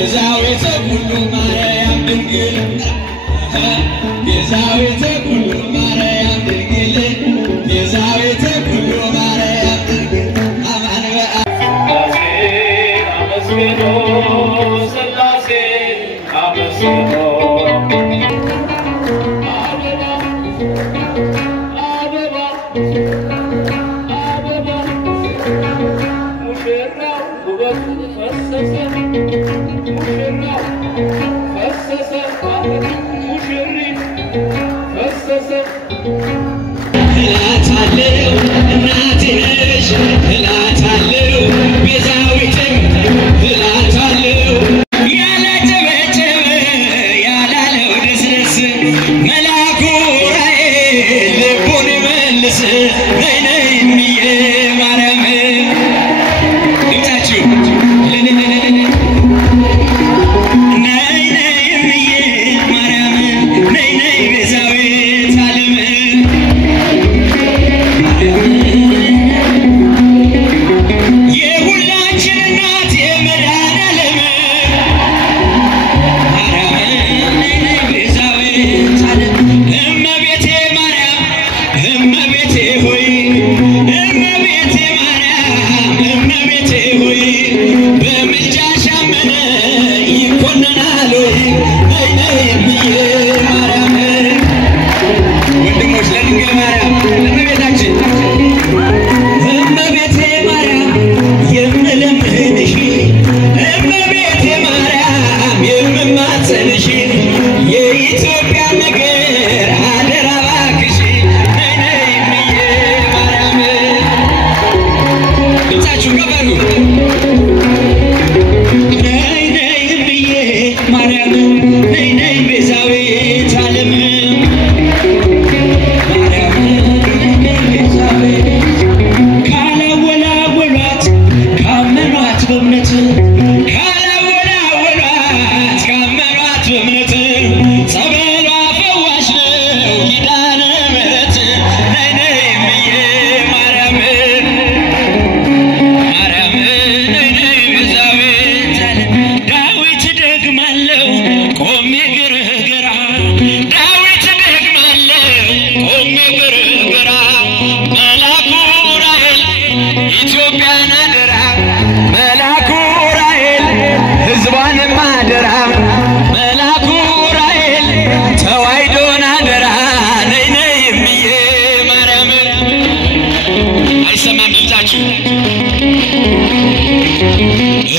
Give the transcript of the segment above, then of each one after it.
ቤዛዊተ ኩሉ ማርያም ድንግል ቤዛዊተ ኩሉ ማርያም ድንግል ቤዛዊተ ኩሉ ማርያም ድንግል አማን በአምላኬ አመስግኑ ሥላሴ አመስግኑ እላታለሁ እናቴ ነሽ እላታለሁ ቤዛዊትም እላታለሁ ያላጨበጨበ ያላለው ደስደስ መልአኩ ዑራኤል ልቡን ይመልስ ነይ ነይ እምዬ ማርያም ድምፃችሁ ነይ ነይ እምዬ ማርያም ነይ ነይ ቤዛዊት ዓለም የሁላችን እናት የመድኃኔዓለም ማርያም ነይ ነይ ቤዛዊት ዓለም እመቤቴ ማርያም እመቤቴ ሆይ እመቤቴ ማርያም እመቤቴ ሆይ በምልጃሽ ያመነ ይኮነናል ወይ ነይ ነይ እምዬ ማርያም ወንድሞች ለድንግል ማርያም ለእመቤታችን እመቤቴ ማርያም የምለምንሽ እመቤቴ ማርያም የምማጸንሽ የኢትዮጵያ ነገር አደራ እባክሽ ነይ ነይ እምዬ ማርያም ድምፃችሁ ከበሩ ነይ ነይ እምዬ ማርያም ነይ ነይ ቤዛዊት ዓለም ማርያም ነይ ነይ ቤዛዊት ካላወላወሏት ካመኗት በእምነት ካላወላወሏት ካመኗት በእምነት ጸበሏ ፈዋሽ ነው ኪዳነ ምሕረት ነይ ነይ እምዬ ማርያም ማርያም ነይ ነይ ቤዛዊት ዓለም ዳዊት ደግማለሁ ቆሜ ግርግራ ዳዊት ደግማለሁ ቆሜ ግርግራ መልአኩ ዑራኤል ኢትዮጵያን አደራ መልአኩ ዑራኤል ሕዝቧንም አደራ መልአኩ ዑራኤል ተዋሕዶን አደራ ነይ ነይ እምዬ ማርያም አይሰማም ድምፃችሁ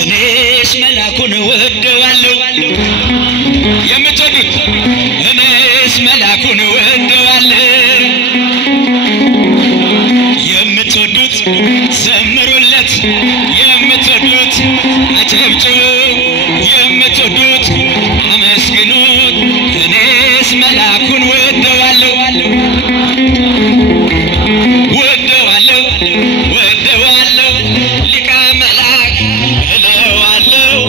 እኔስ መልአኩን እወደዋለሁ የምትወዱት እኔስ መልአኩን እወደዋለሁ የምትወዱት ዘምሩለት የምትወዱት አጨብጭቡ የምትወዱት አመስግኑት እኔስ መልአኩን እወደዋለሁ እወደዋለሁ እወደዋለሁ ሊቀ መልአክ እለዋለሁ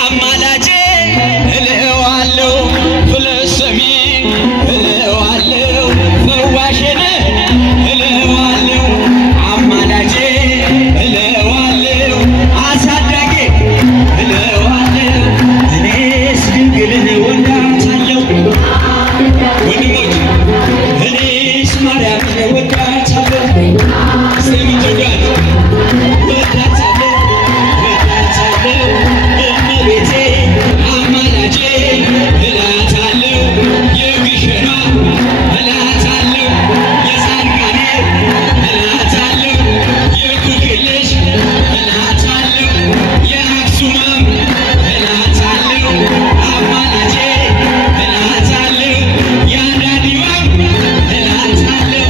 አማላጄ እለዋለሁ ፍልሰሚ እለዋለሁ ፈዋሼ ነህ እለዋለሁ አማላጄ እለዋለሁ አሳዳጌ እለዋለሁ እኔስ ድንግልን እወዳታለሁ ወንድሞች እኔስ ማርያምን እወዳታለሁ ስለምትወዷት እወዳታለሁ እወዳታለሁ እመቤቴ አማላጄ እላታለሁ የግሸኗ እላታለሁ የጻድቃኔ እላታለሁ የኩክልሽ እላታለሁ የአክሱማም እላታለሁ አማላጄ እላታለሁ የአዳዲዋም እላታለሁ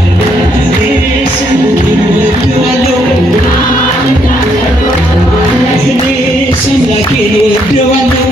እኔስ እወደዋለሁ እኔስ አምላኬን እወደዋለሁ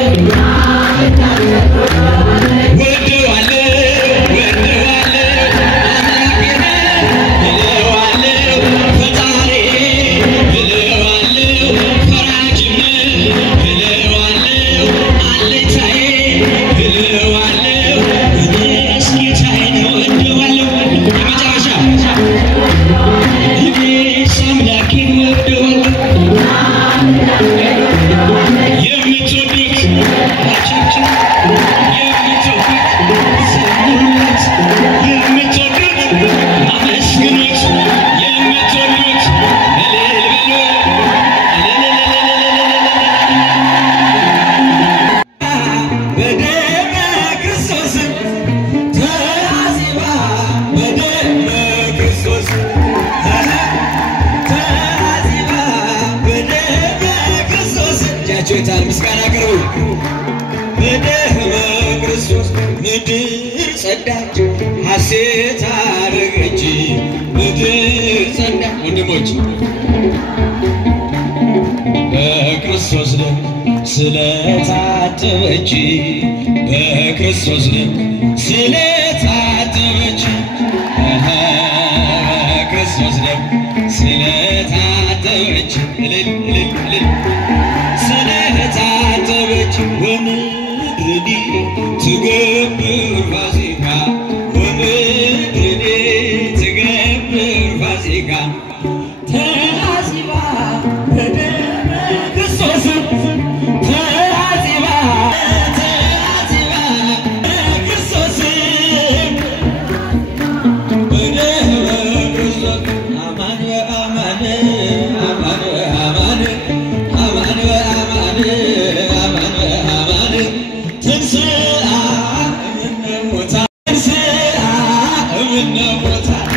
የምትወዱት ምስጋና አቅርቡ። በደመ ክርስቶስ ምድር ጸዳች፣ ሐሴት አደረገች ምድር ጸዳች። ወንድሞች በክርስቶስ ደም ስለታጠበች፣ በክርስቶስ ደም ስለታጠበች፣ በክርስቶስ ደም ስለታጠበች ስለታጠበች ወምድርኒ ትገብር ፋሲካ ወምድርኒ ትገብር ፋሲካ ተሐሲባ በደመ ክርስቶስ ተሐሲባ በክርስቶስ በደመ ክርስቶስ አማን በአማን አማን በአማን አማን በአማን አማን በአማን ትንሣኤ እምነሙታን ትንሣኤ እምነሙታን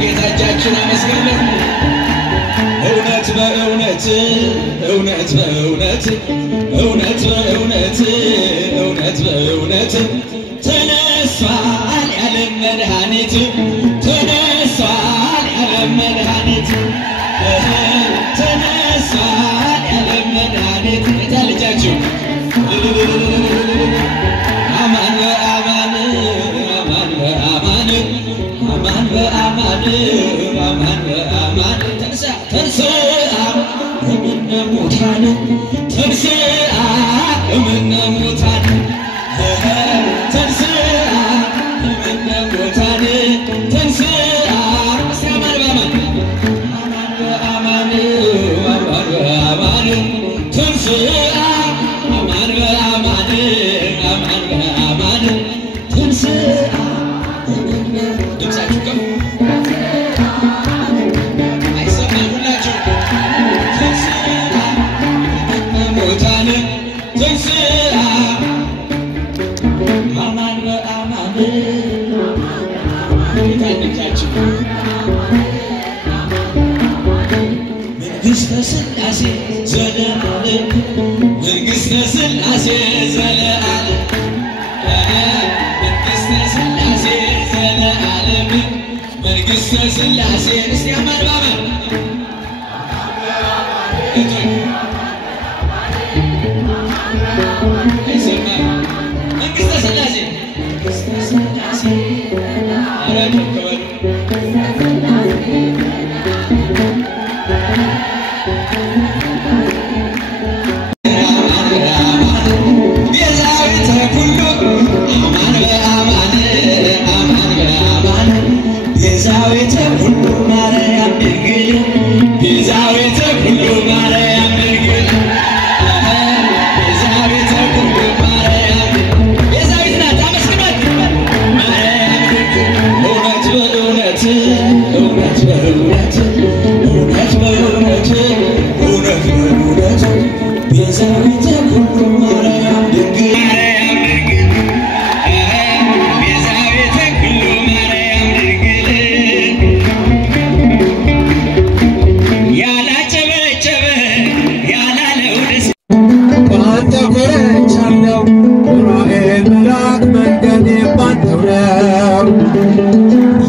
ጌታችን አመስግነን። እውነት በእውነት እውነት በእውነት እውነት በእውነት እውነት በእውነት ተነሷል ያለም መድኃኒት ተነሷል ያለም መድኃኒት ተነሷል ያለም መድኃኒት ጌታ ልጃችሁ አማን በአማን አማን በአማን አማን በአማን አማን በአማን ተንሥአ እምነ ሙታን ተንሥአ እምነ ሙታን ተንሥአ እምነ ሙታን ተንሥአ አማን በአማን አማን በአማን ተንሥአ አማን በአማን አማን በአማን ተንሥአ ድምፃችሁ ከፍ አይሰማም ሁላችሁ ተንሥአ ሙታን ተንሥአ አማን በአማን ድምፃችሁ መንግሥተ ሥላሴ ዘለዓለም መንግሥተ ሥላሴ ዘለዓለም መንግሥተ ሥላሴ ዘለዓለም መንግሥተ ሥላሴ እስቲ አማን በአማን አይሰማም መንግሥተ ሥላሴ መንግሥተ ሥላሴ ኧረ ተቀበሉ ቤዛዊተ ኩሉ ማርያም ድንግል ቤዛዊተ ኩሉ ማርያም ድንግል ቤዛዊተ ኩሉ ማርያም ቤዛዊት ናት አመስግኗት ማርያም ድንግል እውነት በእውነት እውነት በእውነት እውነት በእውነት እውነት በእውነት ቤዛዊተ ኩሉ ማርያም ድንግል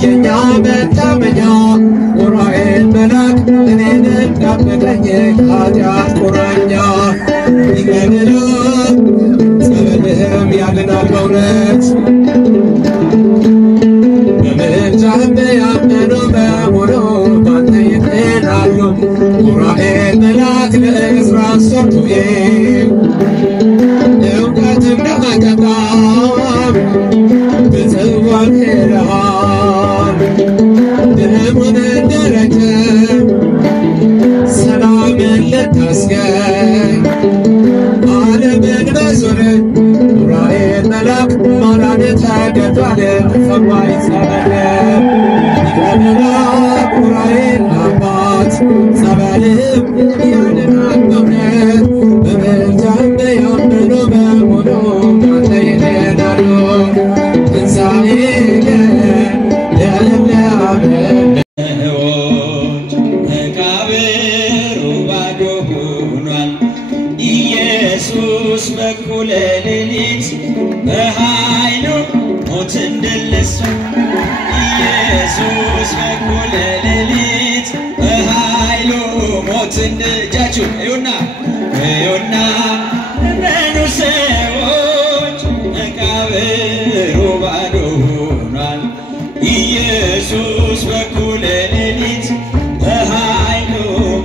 የኛ መታመኛ ዑራኤል መልአክ እኔን እንዳመቀኝ ኃጢአት ቁራኛ ይገድላል ጸበልህም ያድናል በእውነት በምልጃህም ያመኑ በሙሉ ባንተ ይድናሉ። ዑራኤል መልአክ ለዕዝራ ሱቱኤል እውቀትም ለማቀጣም በጽዋን ሄደሃል ደሙን እንደረጨም ሰላምን ልታስገኝ ዓለምን በዙርን ዑራኤል መልአክ ማዳን ተገድዷል ፈዋይ ጸበልም ይቀበላል ዑራኤል አባት ጸበልም ያድናል በእውነት በምልጃህም ያመኑ በሙሉ ባንተ ይድናሉ። ትንሣኤከ ለዓለም ለዓለም በኩለ ሌሊት በኃይሉ ሞትን ድል ነሥቷል። ኢየሱስ በኩለ ሌሊት በኃይሉ ሞትን ድል እጃችሁ እዩና እዩና እመኑ ሰዎች መቃብሩ ባዶ ሆኗል። ኢየሱስ በኩለ ሌሊት በኃይሉ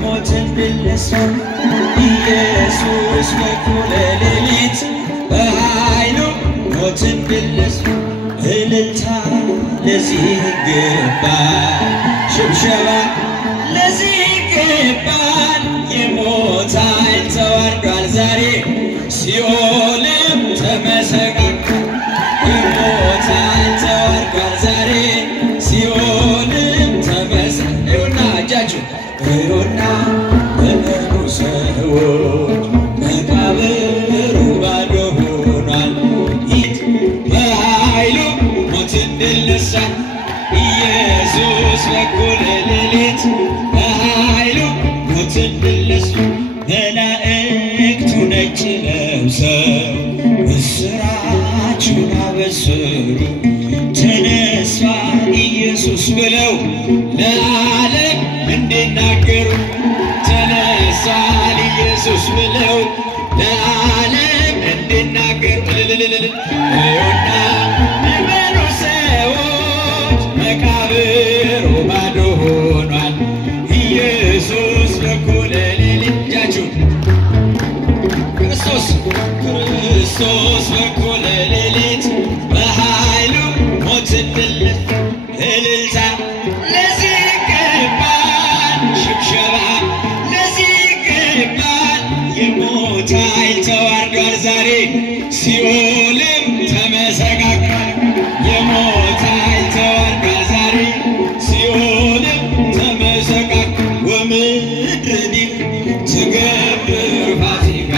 ሞትን ድል ነሥቷል። ኢየሱስ በኩለ ሌሊት በኃይሉ ሞትን ድል ነሥቷል። እልልታ ለዚህ ይገባል፣ ሽብሸባ ለዚህ ይገባል። የሞት ኃይል ተዋርዷል ዛሬ ሲኦልም ተመሰቃቅሏል። የሞት ኃይል ተዋርዷል ዛሬ ሲኦልም እዩና እጃችሁ እዩና እመኑ ሰዎች መቃብሩ ባዶ ሆኗል። በኃይሉ ሞትን ድል ነሣ። ኢየሱስ በኩለ ሌሊት በኃይሉ ሞትን ድል ነሣ። መላእክቱ ነጭ ለብሰው ምስራቹን አበሰሩ። ተነሣ ኢየሱስ ብለው ለዓለም እንዲናገሩ ተነሣ ኢየሱስ ብለው ለዓለም እንዲናገሩ እዩና እመኑ ሰዎች መቃብሩ ባዶ ሆኗል። ኢየሱስ በኩለ ሌሊት እጃችሁ ክርስቶስ በኩለ ሌሊት በኃይሉ ሞትን ድል ነሣ። እልልታ ለዚህ ይገባል፣ ሽብሸባ ለዚህ ይገባል። የሞት ኃይል ተዋርዷል ዛሬ ሲኦልም ተመሰቃቅሏል። የሞት ኃይል ተዋርዷል ዛሬ ሲኦልም ተመሰቃቅሏል። ወምድርኒ ትገብር ፋሲካ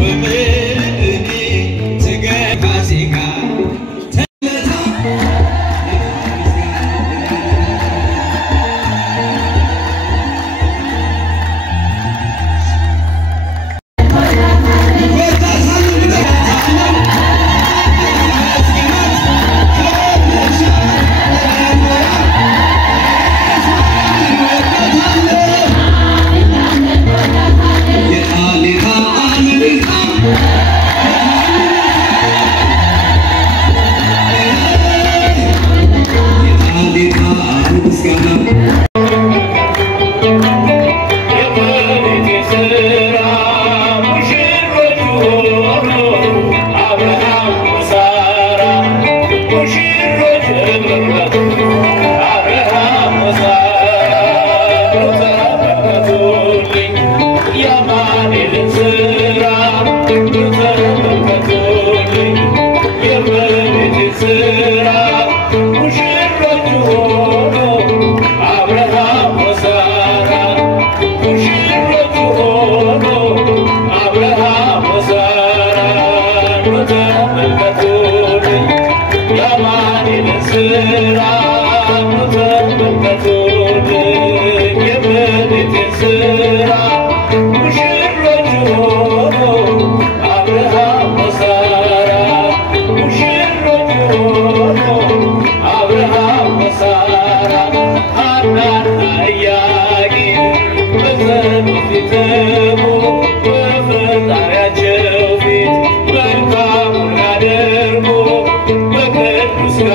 ወምድርኒ ትገብር ፋሲካ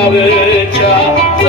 Let's go.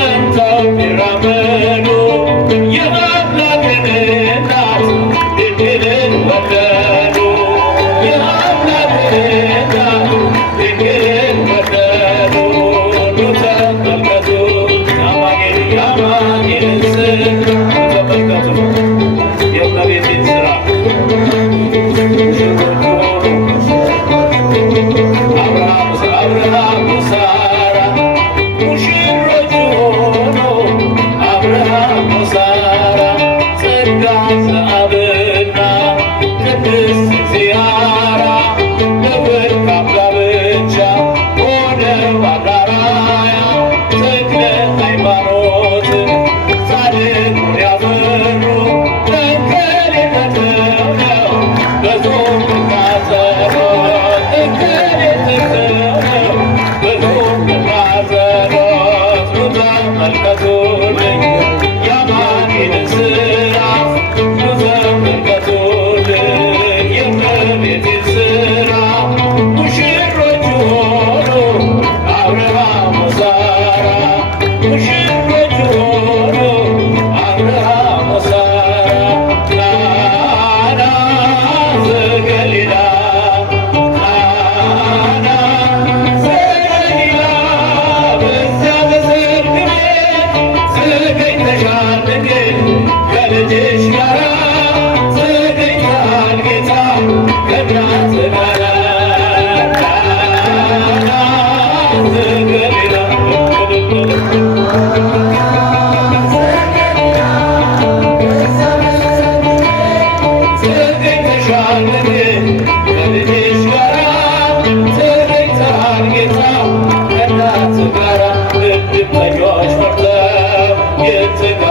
Say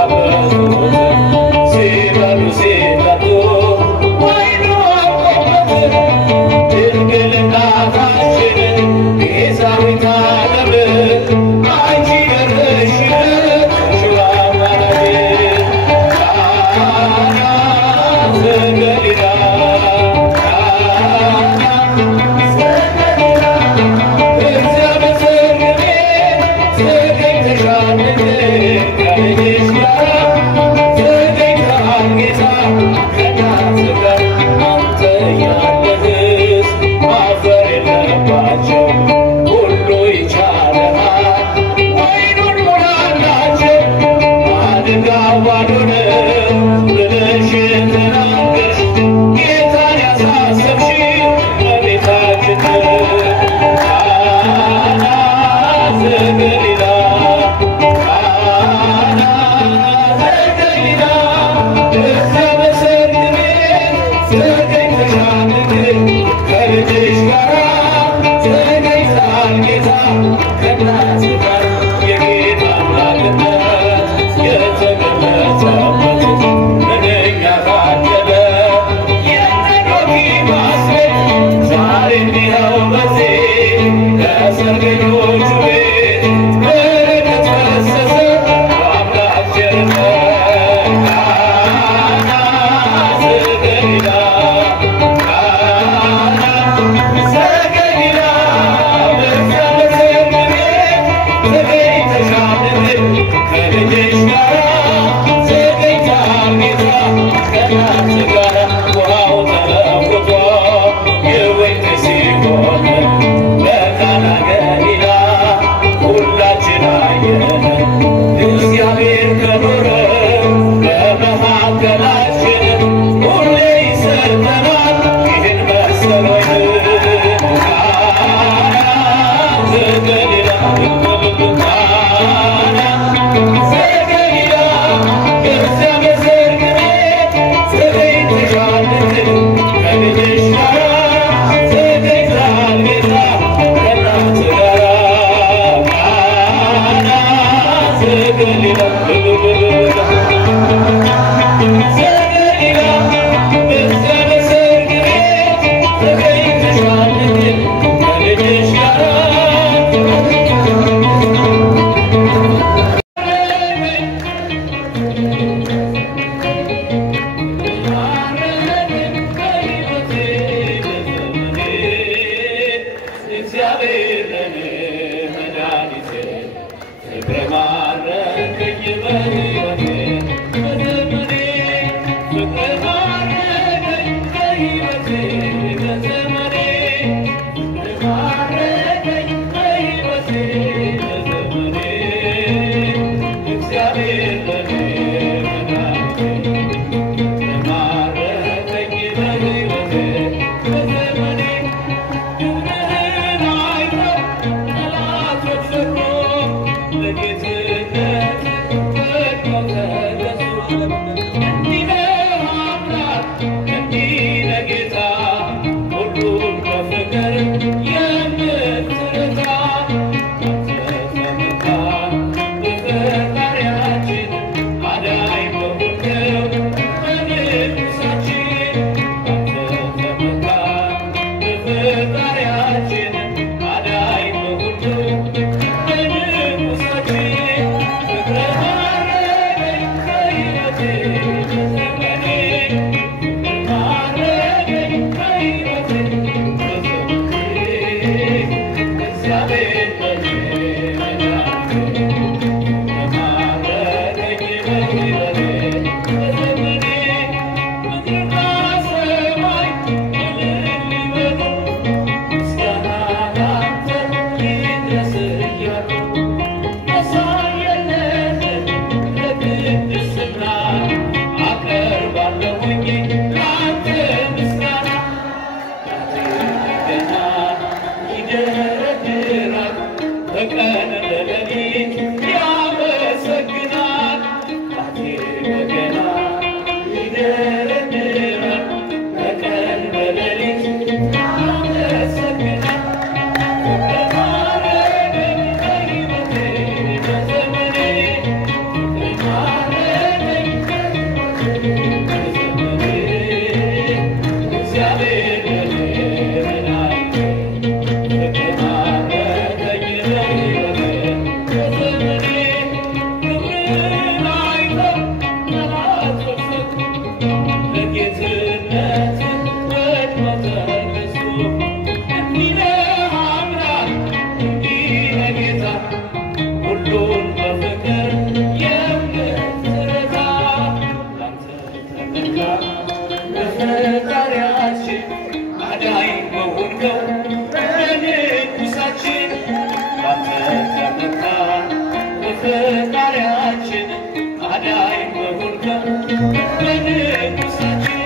ፈጣሪያችን አዳኝ በሆንከው በንጉሳችን ባንተ ተመካን ፈጣሪያችን አዳኝ በሆንከው በንጉሳችን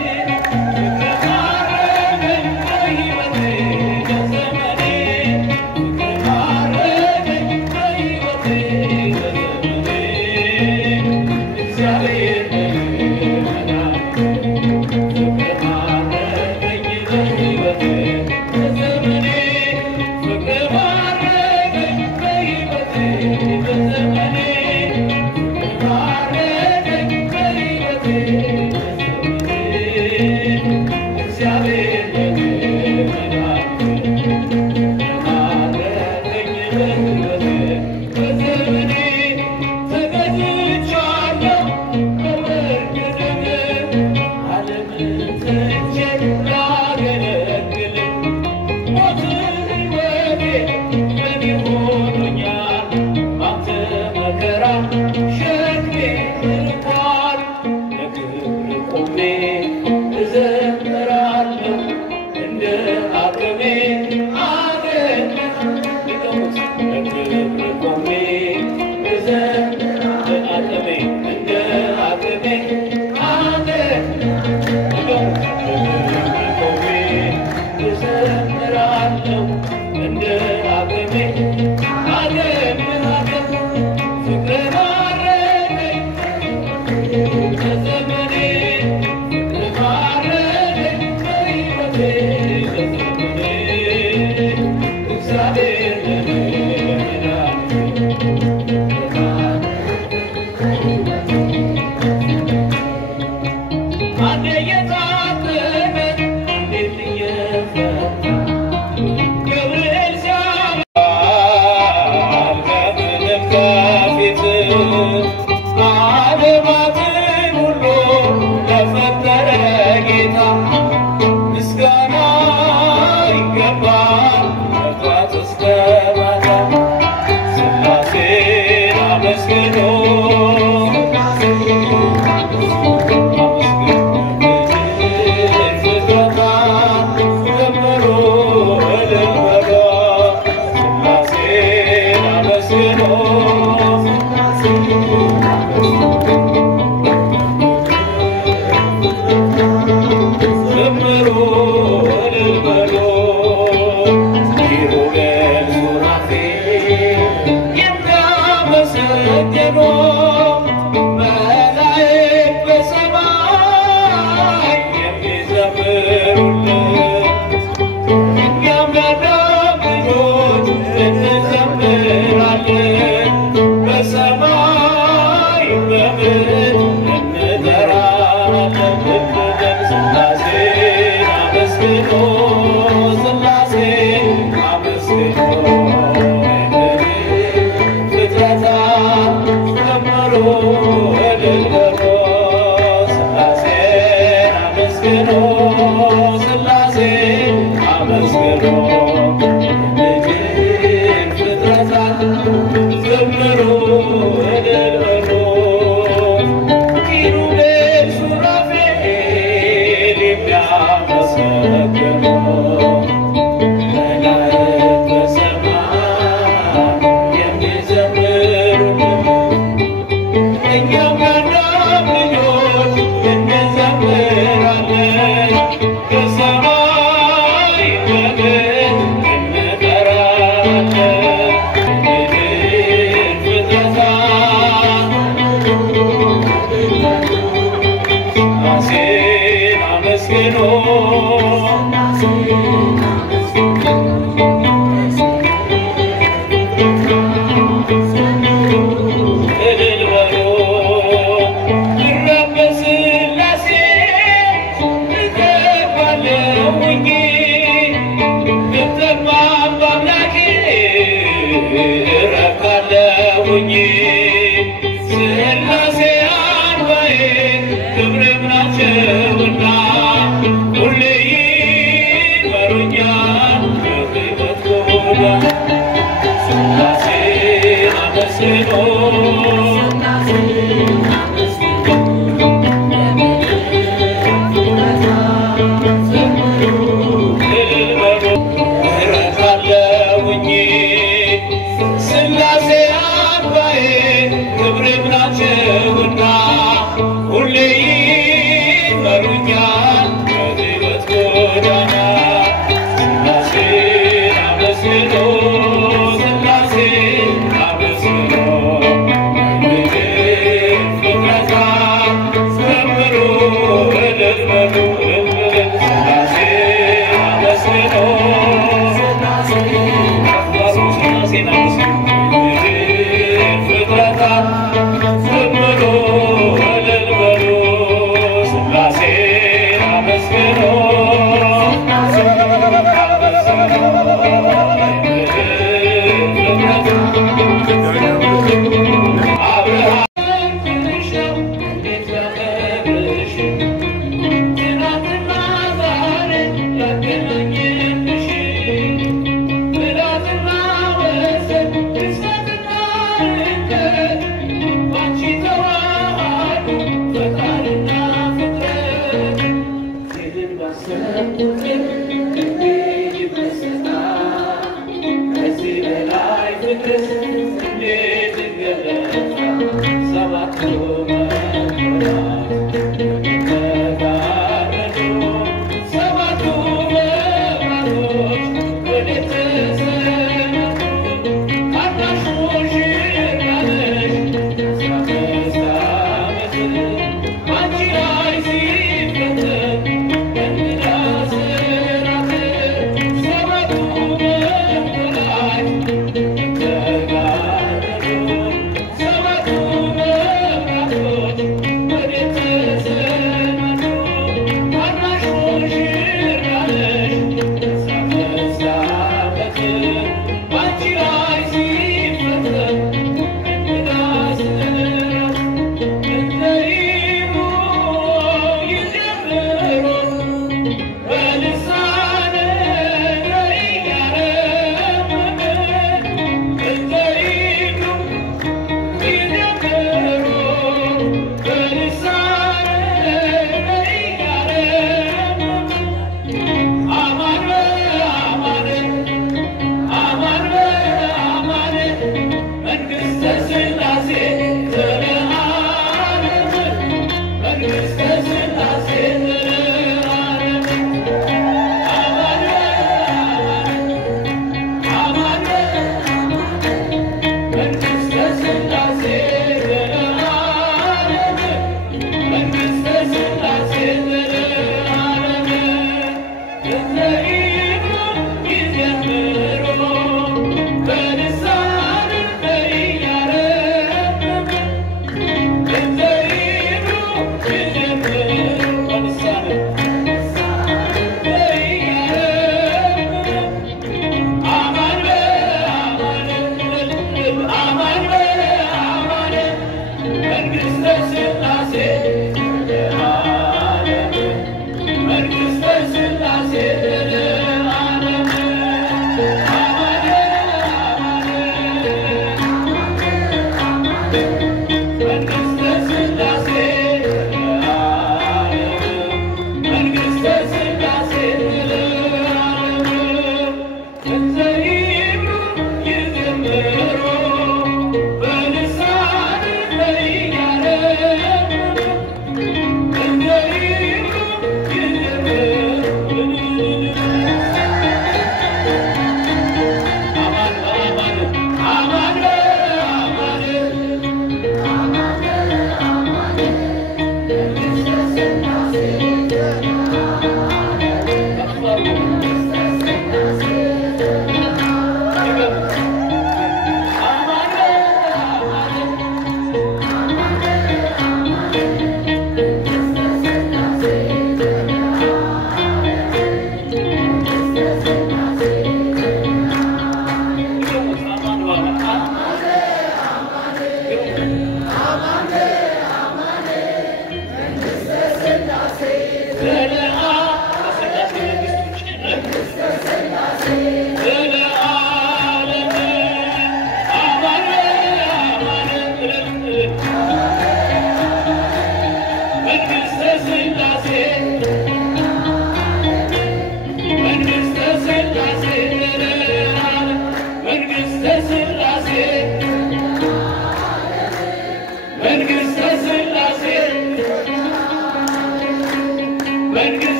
ክብርም ናቸውና ሁሌ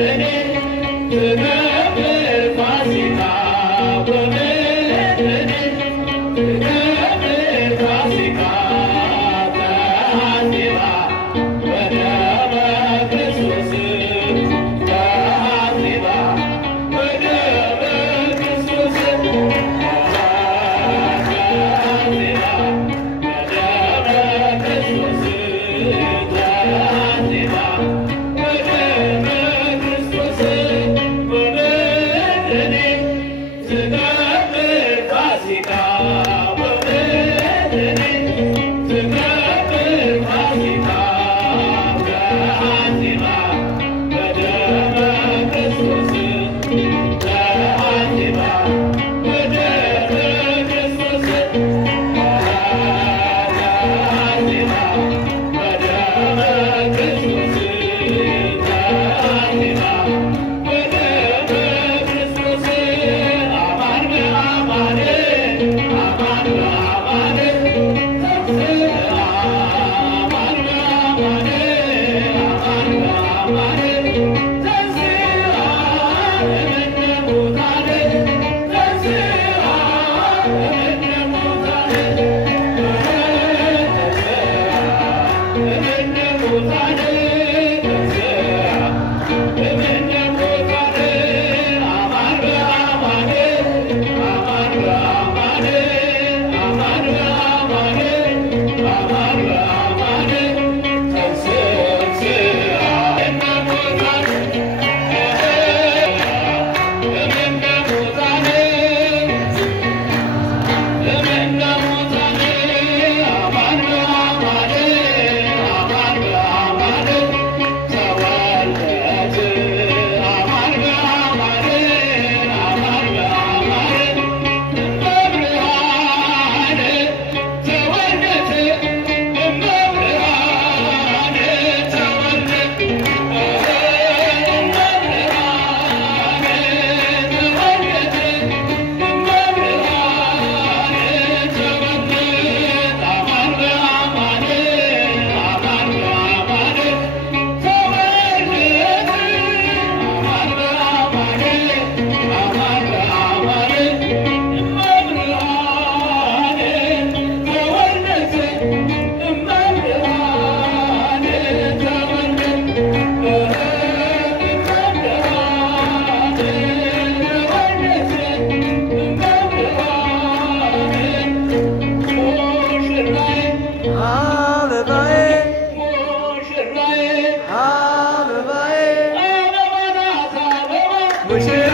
Amen. Mushir